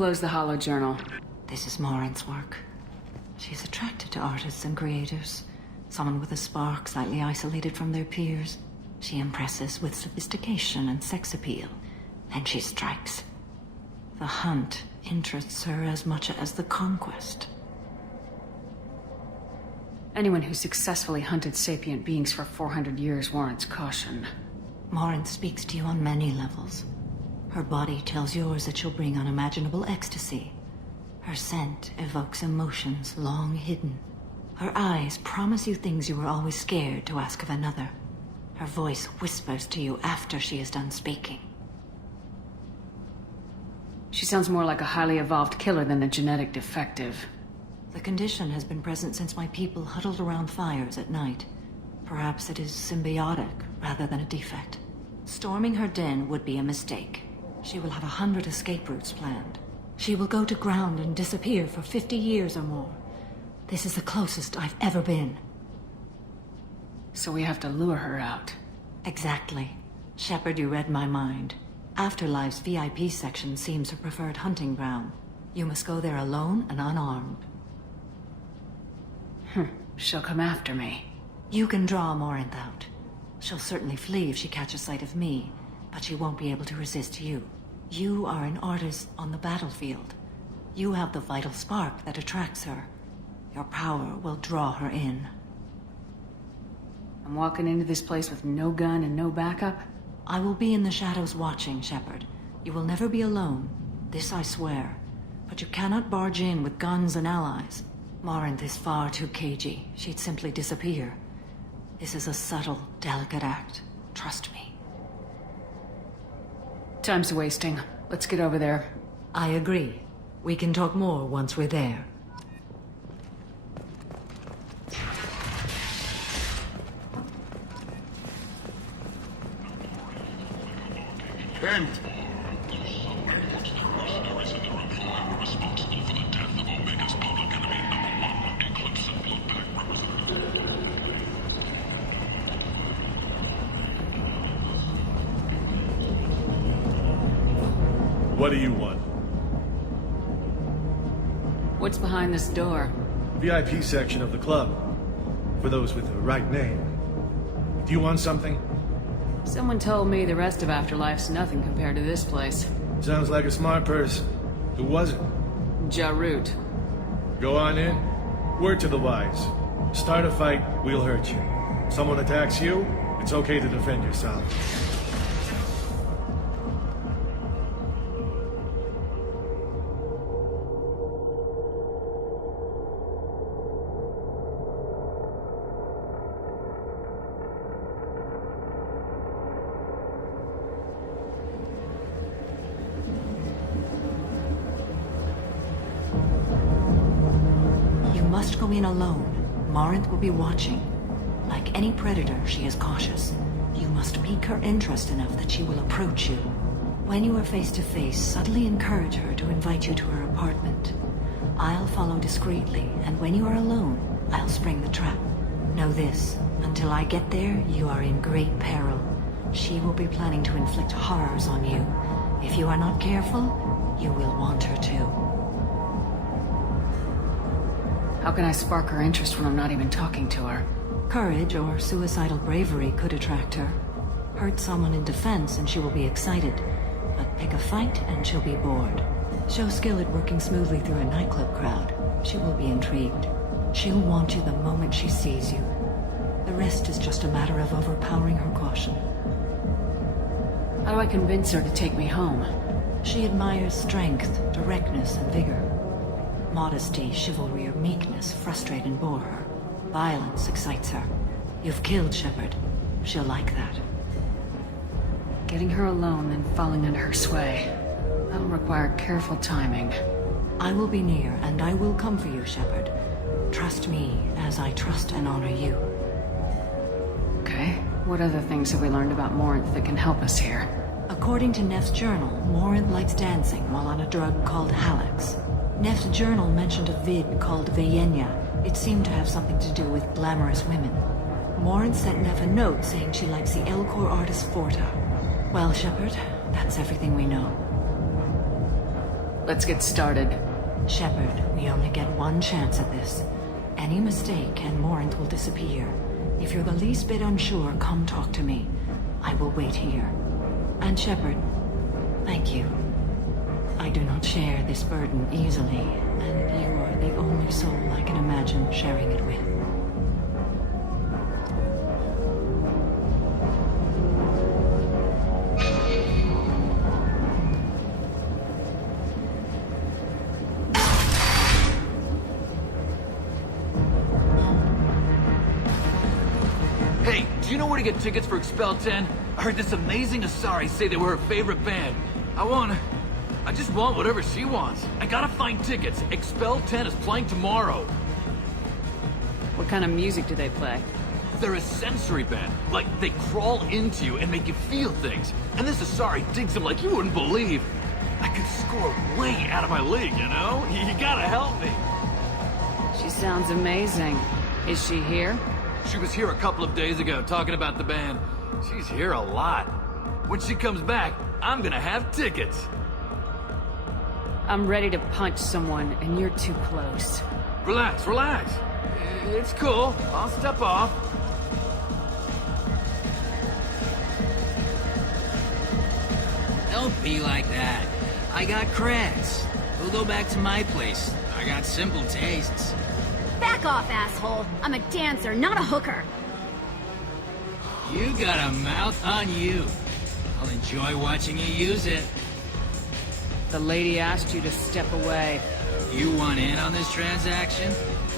close the hollow journal. This is Morin's work. She's attracted to artists and creators. Someone with a spark, slightly isolated from their peers. She impresses with sophistication and sex appeal. Then she strikes. The hunt interests her as much as the conquest. Anyone who successfully hunted sapient beings for 400 years warrants caution. Morin speaks to you on many levels. Her body tells yours that she'll bring unimaginable ecstasy. Her scent evokes emotions long hidden. Her eyes promise you things you were always scared to ask of another. Her voice whispers to you after she is done speaking. She sounds more like a highly evolved killer than a genetic defective. The condition has been present since my people huddled around fires at night. Perhaps it is symbiotic rather than a defect. Storming her den would be a mistake. She will have 100 escape routes planned. She will go to ground and disappear for 50 years or more. This is the closest I've ever been. So we have to lure her out. Exactly. Shepard, you read my mind. Afterlife's VIP section seems her preferred hunting ground. You must go there alone and unarmed. She'll come after me. You can draw Morinth out. She'll certainly flee if she catches sight of me, but she won't be able to resist you. You are an artist on the battlefield. You have the vital spark that attracts her. Your power will draw her in. I'm walking into this place with no gun and no backup? I will be in the shadows watching, Shepard. You will never be alone. This I swear. But you cannot barge in with guns and allies. Morinth is far too cagey. She'd simply disappear. This is a subtle, delicate act. Trust me. Time's wasting. Let's get over there. I agree. We can talk more once we're there. Kent! What do you want? What's behind this door? VIP section of the club. For those with the right name. Do you want something? Someone told me the rest of Afterlife's nothing compared to this place. Sounds like a smart person. Who was it? Jarut. Go on in. Word to the wise. Start a fight, we'll hurt you. Someone attacks you, it's okay to defend yourself. Must go in alone. Morinth will be watching. Like any predator, she is cautious. You must pique her interest enough that she will approach you. When you are face to face, subtly encourage her to invite you to her apartment. I'll follow discreetly, and when you are alone, I'll spring the trap. Know this, until I get there, you are in great peril. She will be planning to inflict horrors on you. If you are not careful, you will want her to. How can I spark her interest when I'm not even talking to her? Courage or suicidal bravery could attract her. Hurt someone in defense and she will be excited. But pick a fight and she'll be bored. Show skill at working smoothly through a nightclub crowd. She will be intrigued. She'll want you the moment she sees you. The rest is just a matter of overpowering her caution. How do I convince her to take me home? She admires strength, directness, and vigor. Modesty, chivalry, or meekness frustrate and bore her. Violence excites her. You've killed Shepard. She'll like that. Getting her alone and falling under her sway. That'll require careful timing. I will be near, and I will come for you, Shepard. Trust me as I trust and honor you. Okay. What other things have we learned about Morinth that can help us here? According to Neff's journal, Morinth likes dancing while on a drug called Halax. Neff's journal mentioned a vid called Vayenya. It seemed to have something to do with glamorous women. Morinth sent Neff a note saying she likes the Elcor artist Forta. Well, Shepard, that's everything we know. Let's get started. Shepard, we only get one chance at this. Any mistake and Morant will disappear. If you're the least bit unsure, come talk to me. I will wait here. And Shepard, thank you. I do not share this burden easily, and you are the only soul I can imagine sharing it with. Hey, do you know where to get tickets for Expel 10? I heard this amazing Asari say they were her favorite band. I just want whatever she wants. I gotta find tickets. Expel 10 is playing tomorrow. What kind of music do they play? They're a sensory band. Like, they crawl into you and make you feel things. And this Asari digs them like you wouldn't believe. I could score way out of my league, you know? You gotta help me. She sounds amazing. Is she here? She was here a couple of days ago talking about the band. She's here a lot. When she comes back, I'm gonna have tickets. I'm ready to punch someone, and you're too close. Relax, relax. It's cool. I'll step off. Don't be like that. I got creds. We'll go back to my place. I got simple tastes. Back off, asshole. I'm a dancer, not a hooker. You got a mouth on you. I'll enjoy watching you use it. The lady asked you to step away. You want in on this transaction?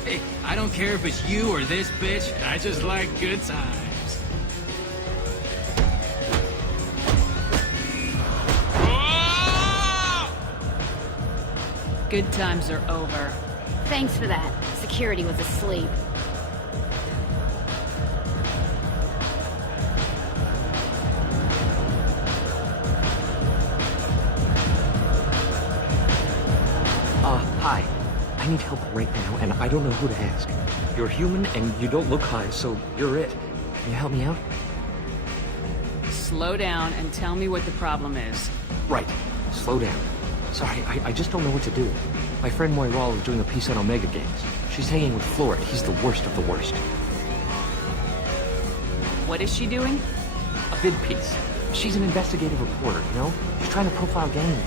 Hey, I don't care if it's you or this bitch. I just like good times. Good times are over. Thanks for that. Security was asleep. Hi. I need help right now, and I don't know who to ask. You're human, and you don't look high, so you're it. Can you help me out? Slow down and tell me what the problem is. Right. Slow down. Sorry, I just don't know what to do. My friend Moiral is doing a piece on Omega Games. She's hanging with Florid. He's the worst of the worst. What is she doing? A vid piece. She's an investigative reporter, you know? She's trying to profile gang leaders.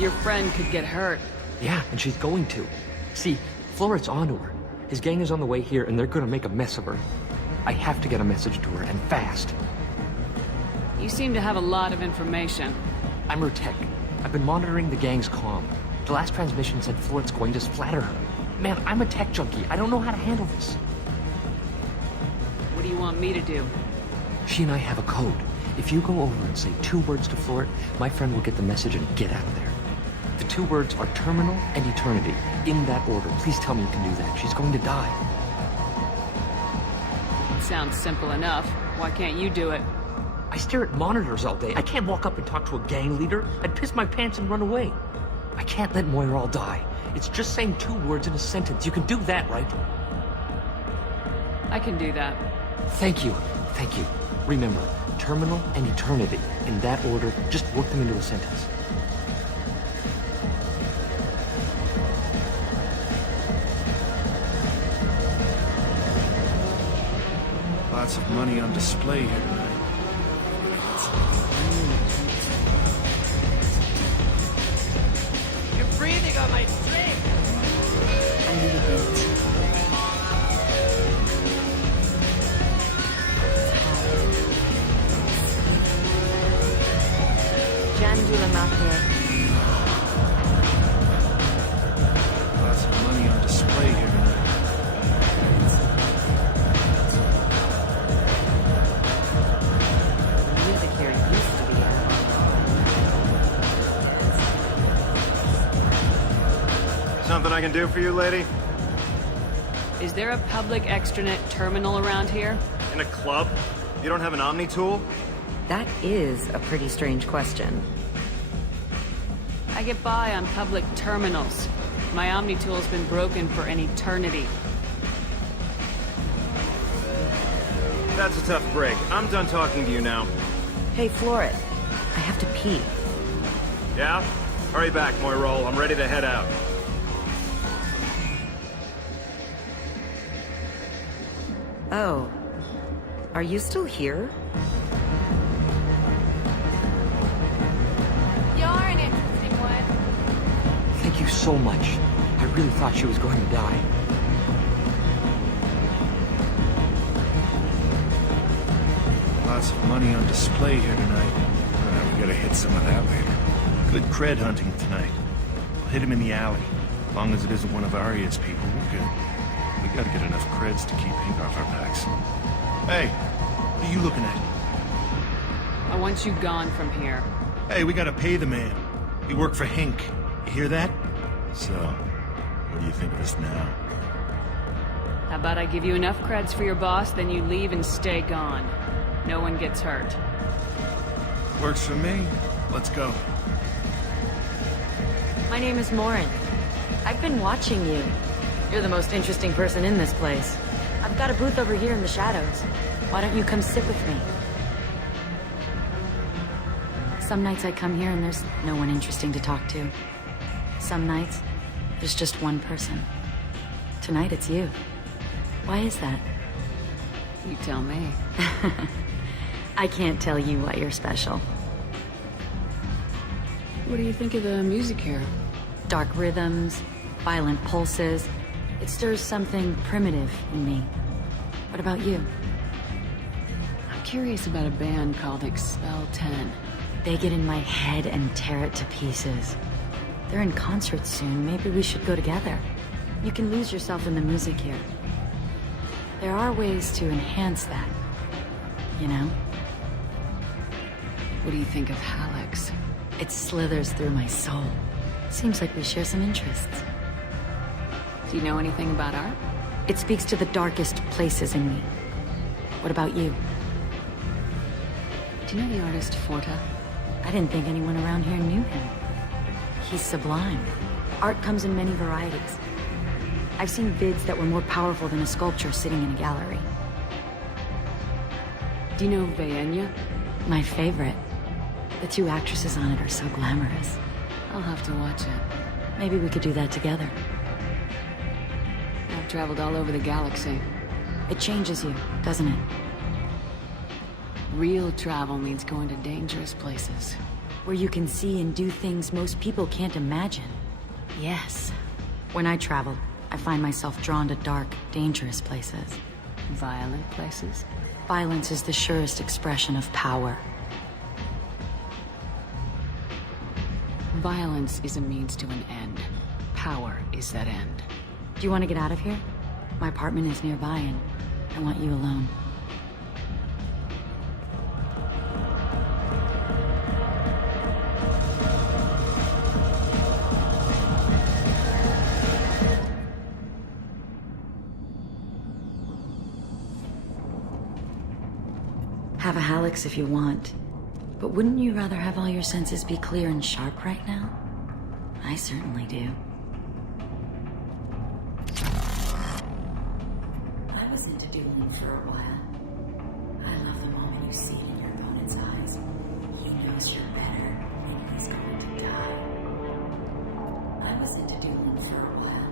Your friend could get hurt. Yeah, and she's going to. See, Florid's onto her. His gang is on the way here, and they're gonna make a mess of her. I have to get a message to her, and fast. You seem to have a lot of information. I'm her tech. I've been monitoring the gang's comm. The last transmission said Florid's going to splatter her. Man, I'm a tech junkie. I don't know how to handle this. What do you want me to do? She and I have a code. If you go over and say 2 words to Florid, my friend will get the message and get out of there. The 2 words are terminal and eternity. In that order. Please tell me you can do that. She's going to die. Sounds simple enough. Why can't you do it? I stare at monitors all day. I can't walk up and talk to a gang leader. I'd piss my pants and run away. I can't let Moiral die. It's just saying 2 words in a sentence. You can do that, right? I can do that. Thank you. Thank you. Remember, terminal and eternity. In that order, just work them into a sentence. Lots of money on display here tonight. You're breathing on my string! Lots of money on display here tonight. Music here used to be out. Something I can do for you, lady? Is there a public extranet terminal around here? In a club? You don't have an Omni tool? That is a pretty strange question. I get by on public terminals. My Omni tool's been broken for an eternity. That's a tough break. I'm done talking to you now. Hey, Florid. I have to pee. Yeah? Hurry back, Moirol. I'm ready to head out. Oh. Are you still here? You're an interesting one. Thank you so much. I really thought she was going to die. Lots of money on display here tonight. We gotta hit some of that later. Good cred hunting tonight. We'll hit him in the alley. As long as it isn't one of Arya's people, we're good. We gotta get enough creds to keep ink off our backs. Hey, what are you looking at? I want you gone from here. Hey, we gotta pay the man. We work for Hink. You hear that? So, what do you think of us now? How about I give you enough creds for your boss, then you leave and stay gone. No one gets hurt. Works for me. Let's go. My name is Morin. I've been watching you. You're the most interesting person in this place. I've got a booth over here in the shadows. Why don't you come sit with me? Some nights I come here and there's no one interesting to talk to. Some nights, there's just one person. Tonight it's you. Why is that? You tell me. I can't tell you why you're special. What do you think of the music here? Dark rhythms, violent pulses. It stirs something primitive in me. What about you? I'm curious about a band called Expel 10. They get in my head and tear it to pieces. They're in concert soon. Maybe we should go together. You can lose yourself in the music here. There are ways to enhance that, you know? What do you think of Hallex? It slithers through my soul. Seems like we share some interests. Do you know anything about art? It speaks to the darkest places in me. What about you? Do you know the artist Forta? I didn't think anyone around here knew him. He's sublime. Art comes in many varieties. I've seen vids that were more powerful than a sculpture sitting in a gallery. Do you know Vaenya? My favorite. The two actresses on it are so glamorous. I'll have to watch it. Maybe we could do that together. I've traveled all over the galaxy. It changes you, doesn't it? Real travel means going to dangerous places. Where you can see and do things most people can't imagine. Yes. When I travel, I find myself drawn to dark, dangerous places. Violent places? Violence is the surest expression of power. Violence is a means to an end. Power is that end. Do you want to get out of here? My apartment is nearby and I want you alone. Have a Hallex if you want. But wouldn't you rather have all your senses be clear and sharp right now? I certainly do. I was into dueling for a while. I love the moment you see it in your opponent's eyes. He knows you're better, and he's going to die. I was into dueling for a while.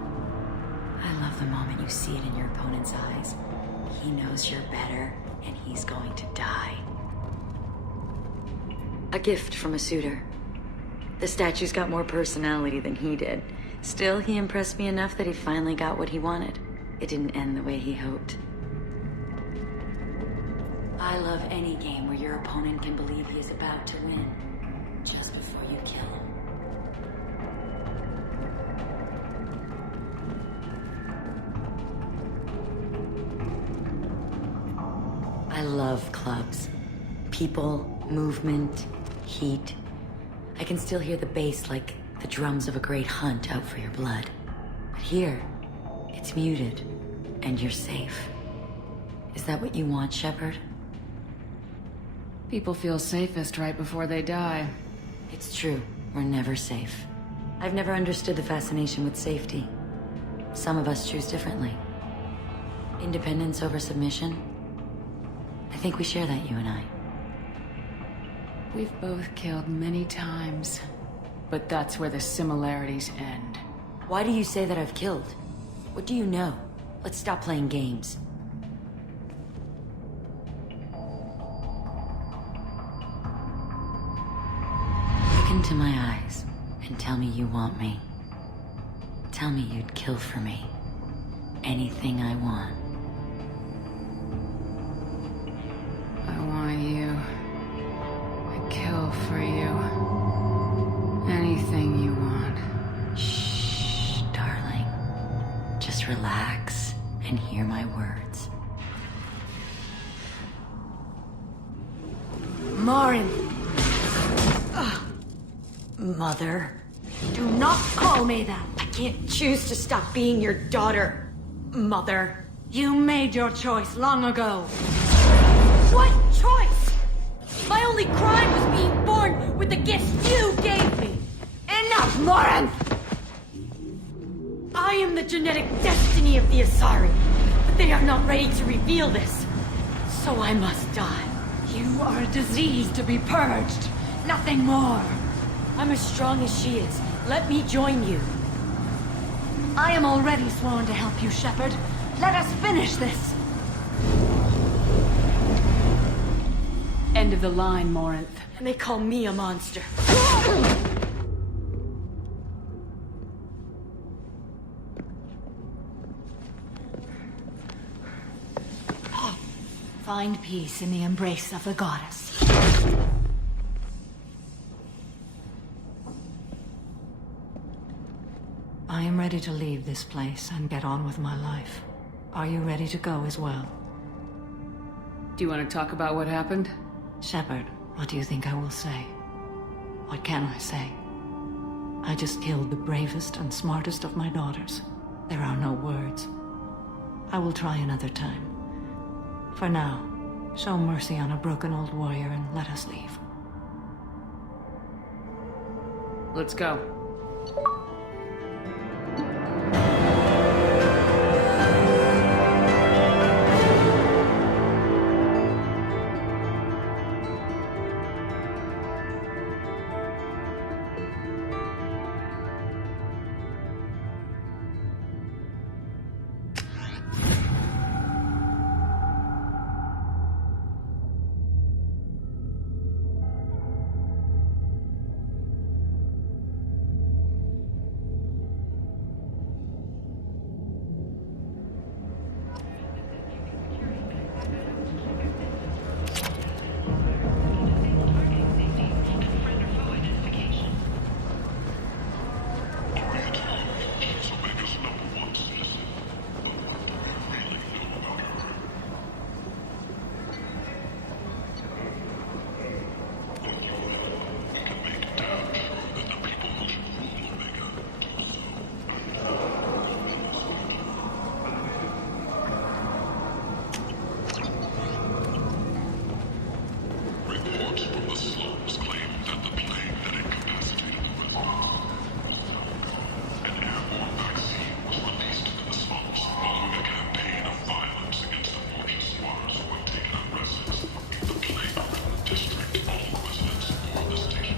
I love the moment you see it in your opponent's eyes. He knows you're better, and he's going to die. A gift from a suitor. The statue's got more personality than he did. Still, he impressed me enough that he finally got what he wanted. It didn't end the way he hoped. I love any game where your opponent can believe he is about to win, just before you kill him. I love clubs. People, movement, heat. I can still hear the bass like the drums of a great hunt out for your blood. But here, it's muted, and you're safe. Is that what you want, Shepard? People feel safest right before they die. It's true. We're never safe. I've never understood the fascination with safety. Some of us choose differently. Independence over submission? I think we share that, you and I. We've both killed many times, but that's where the similarities end. Why do you say that I've killed? What do you know? Let's stop playing games. Look into my eyes and tell me you want me. Tell me you'd kill for me. Anything I want. I want you. I'd kill for you. Anything you want. Shh, darling. Just relax and hear my words. Marin! Mother. Do not call me that. I can't choose to stop being your daughter. Mother. You made your choice long ago. What choice? My only crime was being born with the gifts you gave me. Enough, Marin! I am the genetic destiny of the Asari, but they are not ready to reveal this. So I must die. You are a disease to be purged. Nothing more. I'm as strong as she is. Let me join you. I am already sworn to help you, Shepard. Let us finish this. End of the line, Morinth. And they call me a monster. Find peace in the embrace of the goddess. I am ready to leave this place and get on with my life. Are you ready to go as well? Do you want to talk about what happened? Shepard, what do you think I will say? What can I say? I just killed the bravest and smartest of my daughters. There are no words. I will try another time. For now, show mercy on a broken old warrior and let us leave. Let's go.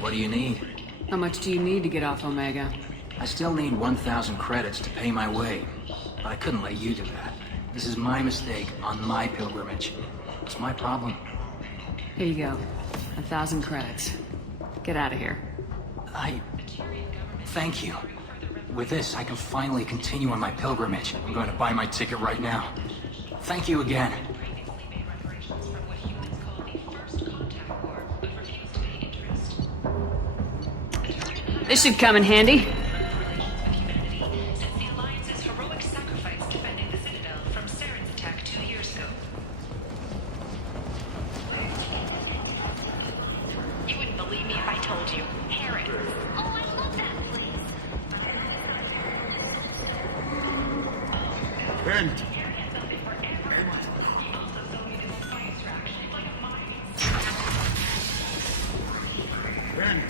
What do you need? How much do you need to get off Omega? I still need 1,000 credits to pay my way. But I couldn't let you do that. This is my mistake on my pilgrimage. It's my problem. Here you go. 1,000 credits. Get out of here. Thank you. With this, I can finally continue on my pilgrimage. I'm going to buy my ticket right now. Thank you again. This should come in handy. Since the Alliance's heroic sacrifice defending the Citadel from Saren's attack 2 years ago. You wouldn't believe me if I told you. Harry. Oh, I love that place. Ben! Ben!